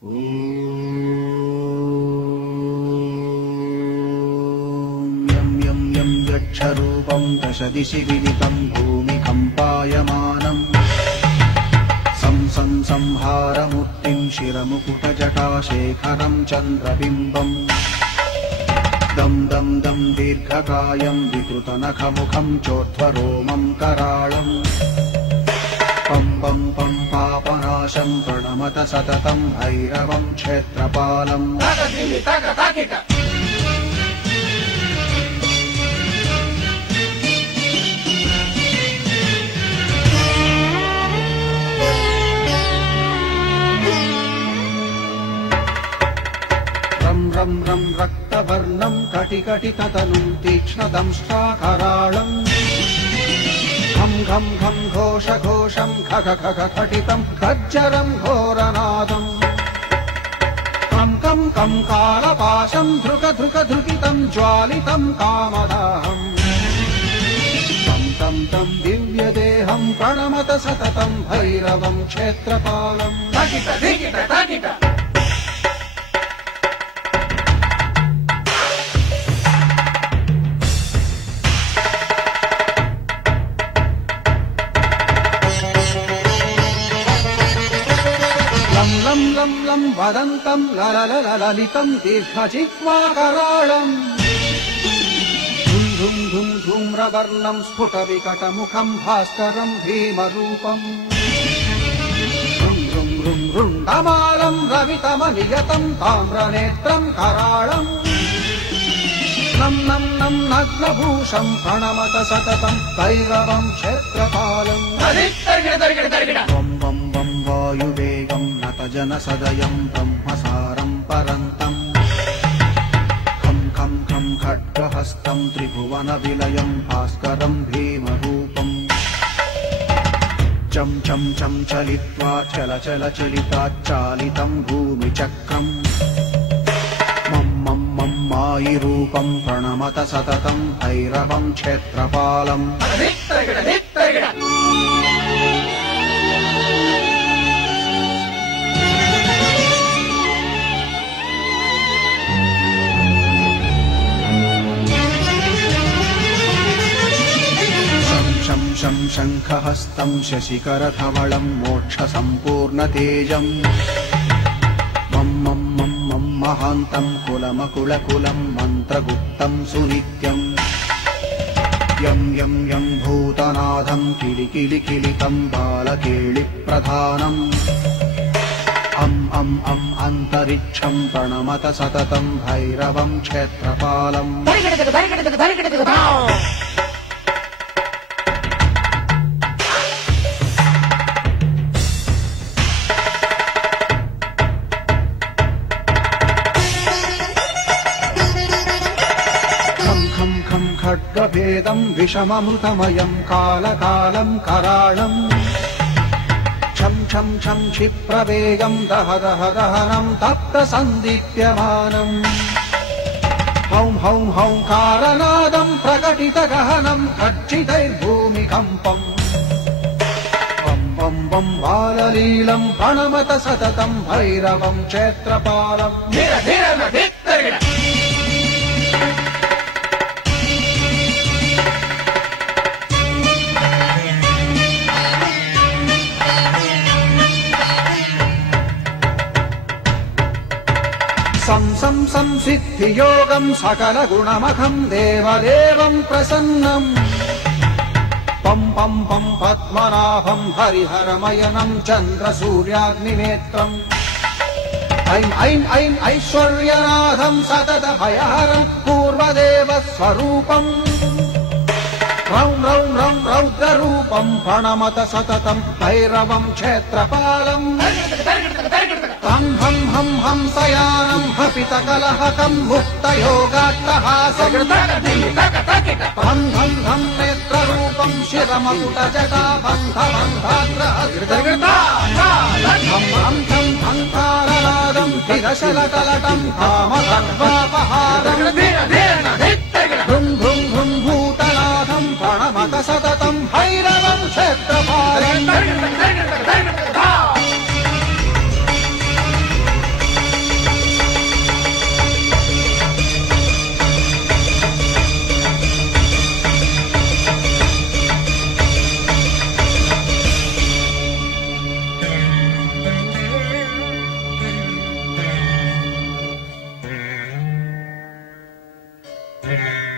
यं यं यं यक्षरूपं दशदिशि विदितं भूमिकम्पायमानम् संहारमूर्तिं शिरमुकुटजटाशेखरं चन्द्रबिम्बम् दं दं दं दीर्घकायं विकृतनखमुखं चोर्ध्वरोमं कराळम् पं पं पं पापनाशं प्रणमत सततं भैरवं क्षेत्रपालम् रं रं रक्तवर्णं कटिकटिततनुं तीक्ष्णदंष्ट्राकराळम् घं घं घं घोषघोषं खख खख खटितं खज्जरं घोरनादम् कं कं कं कालपाशं धृक धृक धृकितं ज्वालितं कामदाहम् तं तं तं दिव्यदेहं प्रणमत सततं भैरवं क्षेत्रपालम् लं लं लं वदन्तं ललितं दीर्घजिह्वाकराळम् धुं धुं धुं धूम्रवर्णं स्फुटविकटमुखं भास्करं भीमरूपम् ऋं ऋं ऋं रुण्डमालं रवितमनियतं ताम्रनेत्रं कराळम् नं नं नं नग्नभूषं प्रणमत सततं भैरवं क्षेत्रपालम् वं वं वं वायुवेगं नतजनसदयं ब्रह्मसारं परन्तम् खं खं खं खड्गहस्तं त्रिभुवनविलयं भास्करं भीमरूपम् चं चं चं चलित्वा चल चल चलिताच्चालितं भूमिचक्रम् मं मं मं मायिरूपं प्रणमत सततं भैरवं क्षेत्रपालम् शं शं शङ्खहस्तं शशिकरधवलं मोक्षसम्पूर्णतेजम् मं मं मं मं महान्तं कुलमकुलकुलं मन्त्रगुप्तं सुनित्यम् यं यं यं भूतनाथं किलिकिलिकिलितं बालकेलिप्रधानम् अम् अम् अम् अन्तरिक्षं प्रणमत सततं भैरवं क्षेत्रपालम् खड्गभेदं विषममृतमयं कालकालं कराळम् छं छं छं क्षिप्रवेगं दह दह दहनं तप्तसन्दीप्यमानम् हौं हौं हौंकारनादं प्रकटितगहनं खच्चितैर्भूमिकम्पम् वं वं वं बाललीलं प्रणमत सततं भैरवं क्षेत्रपालम् संसिद्धियोगं सकलगुणमखं देवदेवं प्रसन्नम् पं पं पं पद्मनाभं हरिहरमयनं चन्द्रसूर्याग्निनेत्रम् ऐं ऐं ऐं ऐश्वर्यनाथं सततभयहरं पूर्वदेवस्वरूपम् रौं रौं रौं रौद्ररूपं प्रणमत सततं भैरवं क्षेत्रपालम् हं हं हं हंसयानं हपितकलहकं मुक्तयोगाट्टहासम् हं हं हं नेत्ररूपं शिरमकुटजटाबन्धबन्धाग्रहं हं हं हंकारनादं तिरशलकलटं कामखड्वापहारम् भृं भृं भृं भूतनाथं प्रणमत सततं भैरवं क्षेत्रपालम् ॐ